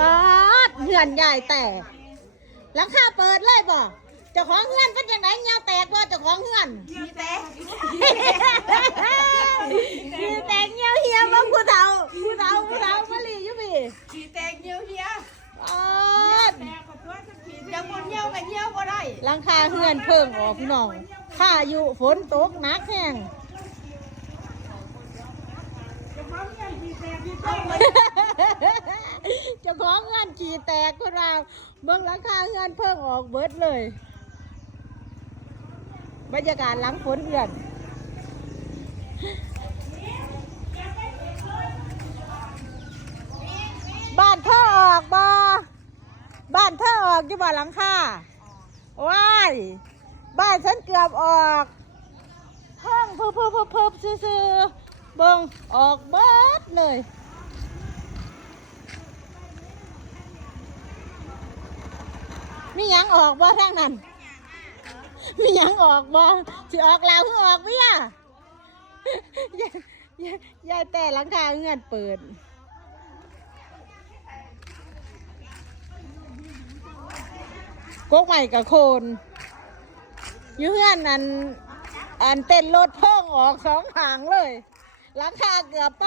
ป๊าดเหือนใหญ่แตกหลังคาเปิดเลยบ่เจ้าของเหือนเป็นยังไงเงาแตกบ่เจ้าของเหือนขี้แตกขี้แตกเงี้ยวเฮียบ้างผู้เฒ่ามาลีอยู่พี่ขี้แตกเงี้ยวเฮียอ๋อยังบนเงี้ยวกับเงี้ยวก็ได้หลังคาเหือนเพิ่งออกพี่น้องข้าอยู่ฝนตกหนักแห้งเจ้าของเงินขี่แตกคนเราเบิ่งหลังคาเงินเพิ่งออกเบิดเลยบรรยากาศหลังฝนเดือนบ้านเธอออกบ่บ้านเธอออกอยู่บ่หลังคาว้ายบ้านฉันเกือบออกเพิ่งเพิ่มซื่อเบิ่งออกเบิดเลยมีหยังออกบ่ทางนั้นมีหยังออกบ่สิออกแล้วคือออกเบี้ยยายแต่หลังคาเงื่อนเปิดกกใหม่กับโคนอยู่เงื่อนอันเต้นรถเพิ่งออก2 ทางเลยหลังคาเกือบไป